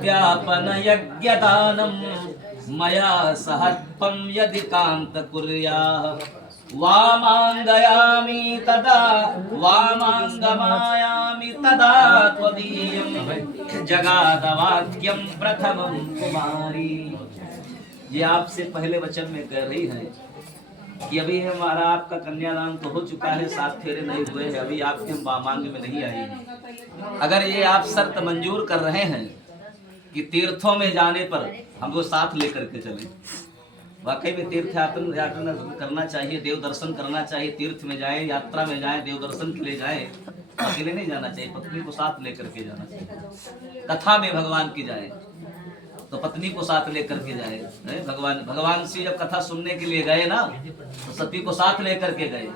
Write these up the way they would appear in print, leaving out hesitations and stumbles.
व्यापन यज्ञदानं मया सहत्वं यदि कांत कुर्याः वामांगयामि तदा वामांगमायामि तदा त्वदीयं जगादवाक्यं प्रथमं कुमारी। ये आपसे पहले वचन में कह रही है कि अभी हमारा आपका कन्यादान तो हो चुका है, 7 फेरे नहीं हुए हैं, अभी आपके हम वामांग में नहीं आई हैं। अगर ये आप शर्त मंजूर कर रहे हैं कि तीर्थों में जाने पर हमको साथ लेकर के चलें, वाकई में तीर्थ यात्रा करना चाहिए, देव दर्शन करना चाहिए, तीर्थ में जाएं, यात्रा में जाएं, देव दर्शन के लिए जाएं, अकेले नहीं जाना चाहिए, पत्नी को साथ लेकर के जाना चाहिए। कथा में भगवान की जाए तो पत्नी को साथ लेकर के जाए। भगवान श्री जब कथा सुनने के लिए गए ना तो सती को साथ लेकर के गए।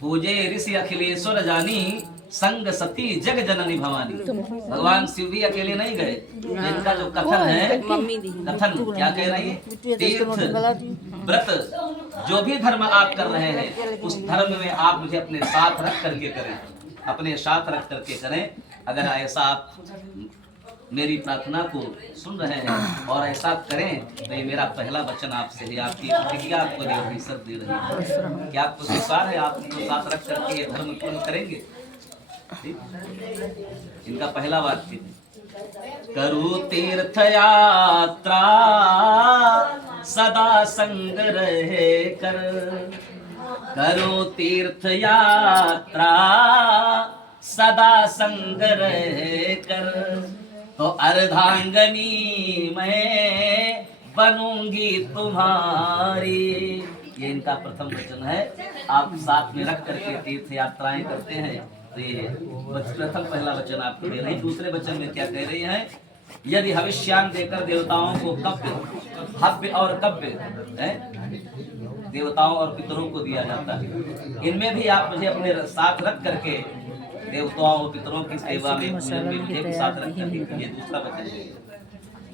पूजे ऋषि अखिलेश्वर जानी संग सती जग जननी भवानी। भगवान शिव भी अकेले नहीं गए। इनका जो कथन है, कथन क्या कह रही है, तीर्थ व्रत जो भी धर्म आप कर रहे हैं उस धर्म में आप मुझे अपने साथ रख करके करें, अपने साथ रख करके करें। अगर ऐसा आप मेरी प्रार्थना को सुन रहे हैं और ऐसा करें तो ये मेरा पहला वचन आपसे है। आपकी प्रतिज्ञा आपको दे रही है क्या आपको स्वीकार है? आप उनको साथ रख करके ये धर्म पूर्ण करेंगे? इनका पहला वाक्य, करू तीर्थ यात्रा सदा संग रहे कर। करो तीर्थ यात्रा सदा संग रहे कर, तो अर्धांगनी मैं बनूंगी तुम्हारी। ये इनका प्रथम वचन है। आप साथ में रख करके तीर्थ यात्राएं करते हैं तो ये प्रथम पहला वचन आपको दे रही। दूसरे वचन में क्या कह रही है, यदि हविष्यान देकर देवताओं को कव्य, हव्य और कव्य देवताओं और पितरों को दिया जाता है, इनमें भी आप मुझे अपने साथ रख करके देवताओं और पितरों की सेवा में पूजन में मुझे भी साथ रख करके। ये दूसरा वचन है।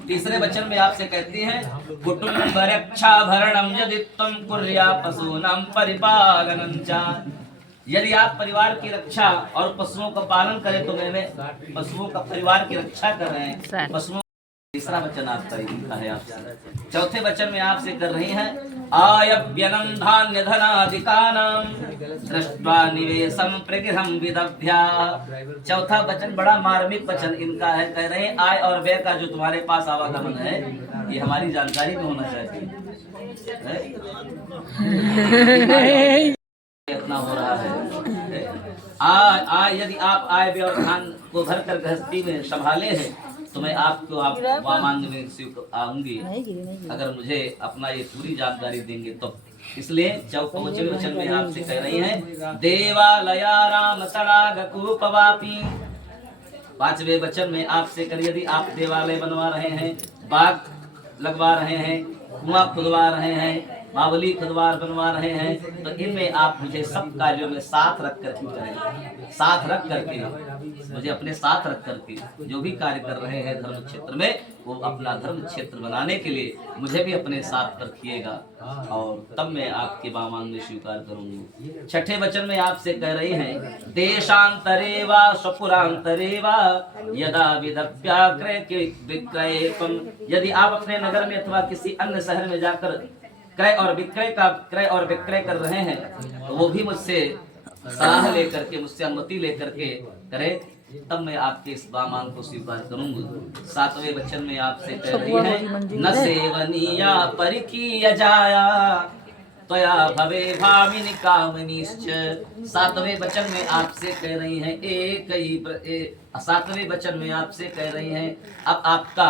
तीसरे वचन में आपसे कहती हैं, कुटुंब रक्षा भरणम यदि त्वं कुर्या पशूनां परिपालनं च। यदि आप परिवार की रक्षा और पशुओं का पालन करें तो मैंने पशुओं का परिवार की रक्षा कर रहे हैं पशुओं। तीसरा वचन आपका लिखा है आपसे। चौथे वचन में आपसे कर रही हैं, आयव्यनं धान्य धनादिकानां दृष्ट्वा निवेशं प्रगृहं विदभ्या। चौथा वचन बड़ा मार्मिक वचन इनका है। कह रहे हैं आय और व्यय का जो तुम्हारे पास आवागमन है ये हमारी जानकारी में होना चाहिए। इतना हो रहा है। यदि आप आय व्यय और धन को भर कर गृहस्थी में संभाले हैं तो मैं आपको आप वामांग में आऊंगी अगर मुझे अपना ये पूरी जानकारी देंगे तो। इसलिए चौथे वचन में आपसे कह रही हैं, देवालया राम तड़ाग कूपवापी। पांचवें वचन में आपसे कर, यदि आप देवालय बनवा रहे हैं, बाग लगवा रहे हैं, कुआं खुदवा रहे हैं, बावली खुदवार बनवा रहे हैं तो इनमें आप मुझे सब कार्यों में साथ रख करके करें। साथ रख करके मुझे अपने साथ रख करके जो भी कार्य कर रहे हैं धर्म क्षेत्र में वो अपना धर्म क्षेत्र बनाने के लिए मुझे भी अपने साथ रखिएगा और तब मैं आपके वामांग में स्वीकार करूंगी। छठे वचन में आपसे कह रही हैं, देशांतरे वा स्वपुरांतरे वा यदा विदप्याक्रय विक्रयपम। यदि आप अपने नगर में अथवा किसी अन्य शहर में जाकर क्रय और विक्रय कर रहे हैं तो वो भी मुझसे सलाह लेकर के, मुझसे अनुमति लेकर के करें, तब मैं आपके इस वामांग को स्वीकार करूंगी। सातवें वचन में आपसे कह रही है, न सेवनीया परिकीय जाया त्वया भवे भामिनी कामनीश्च। सातवें वचन में आपसे कह रही हैं सातवें वचन में आपसे कह रही हैं, अब आपका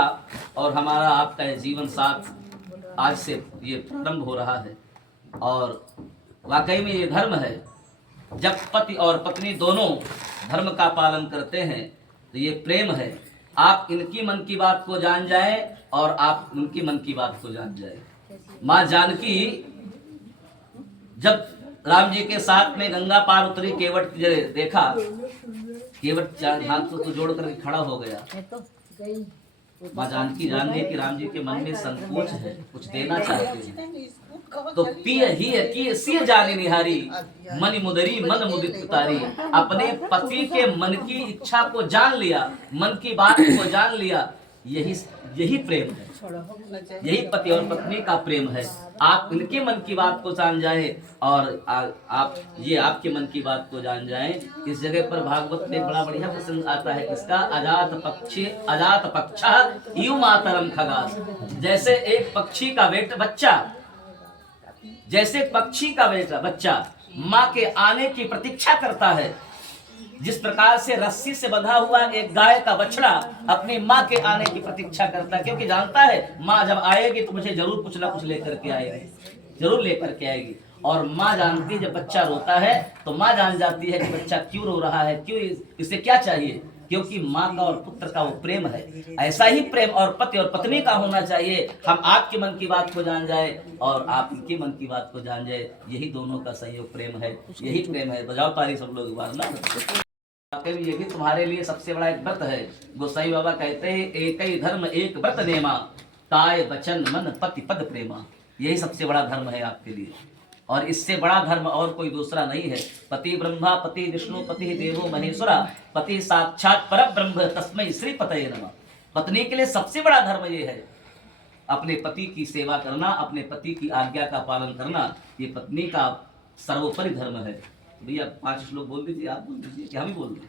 और हमारा आपका जीवन साथ आज से ये प्रारंभ हो रहा है और वाकई में ये धर्म है। जब पति और पत्नी दोनों धर्म का पालन करते हैं तो ये प्रेम है। आप इनकी मन की बात को जान जाएं और आप उनकी मन की बात को जान जाएं। माँ जानकी जब राम जी के साथ में गंगा पार उतरी, केवट देखा, केवट हाथ को जोड़ करके खड़ा हो गया माँ जानकी जान रही है कि राम जी के मन में संकोच है, कुछ देना चाहते हैं। तो पिय ही की सिय जाने निहारी, मन मुदरी मन मुदित तारी। अपने पति के मन की इच्छा को जान लिया, मन की बात को जान लिया। यही प्रेम है, यही पति और पत्नी का प्रेम है। आप इनके मन की बात को जान जाए और आप ये आपके मन की बात को जान जाएं। इस जगह पर भागवत में बड़ा बढ़िया प्रसंग आता है इसका, अजात पक्षा इव मातरम खगास। जैसे एक पक्षी का बच्चा, जैसे पक्षी का बच्चा माँ के आने की प्रतीक्षा करता है, जिस प्रकार से रस्सी से बंधा हुआ एक गाय का बछड़ा अपनी माँ के आने की प्रतीक्षा करता है, क्योंकि जानता है माँ जब आएगी तो मुझे जरूर कुछ ना कुछ लेकर के आएगी, जरूर लेकर के आएगी। और माँ जानती है जब बच्चा रोता है तो माँ जान जाती है कि बच्चा क्यों रो रहा है, क्यों, इसे क्या चाहिए, क्योंकि माँ का और पुत्र का वो प्रेम है। ऐसा ही प्रेम और पति और पत्नी का होना चाहिए। हम आपके मन की बात को जान जाए और आप इनके मन की बात को जान जाए, यही दोनों का संयोग प्रेम है, यही प्रेम है। बजाओ ताली सब लोग बार ना। ये भी तुम्हारे लिए सबसे बड़ा एक व्रत है। गोसाई बाबा कहते हैं एक ही धर्म एक व्रत नेमा, काय वचन मन पति पद प्रेमा। यही सबसे बड़ा धर्म है आपके लिए, और इससे बड़ा धर्म और कोई दूसरा नहीं है। पति ब्रह्मा पति विष्णु पति देवो महेश्वरा, पति साक्षात पर ब्रह्म तस्मै श्री पतये नमः। पत्नी के लिए सबसे बड़ा धर्म ये है, अपने पति की सेवा करना, अपने पति की आज्ञा का पालन करना, ये पत्नी का सर्वोपरि धर्म है। भैया 5 श्लोक बोल दीजिए, आप बोल दीजिए कि हम ही बोल दें।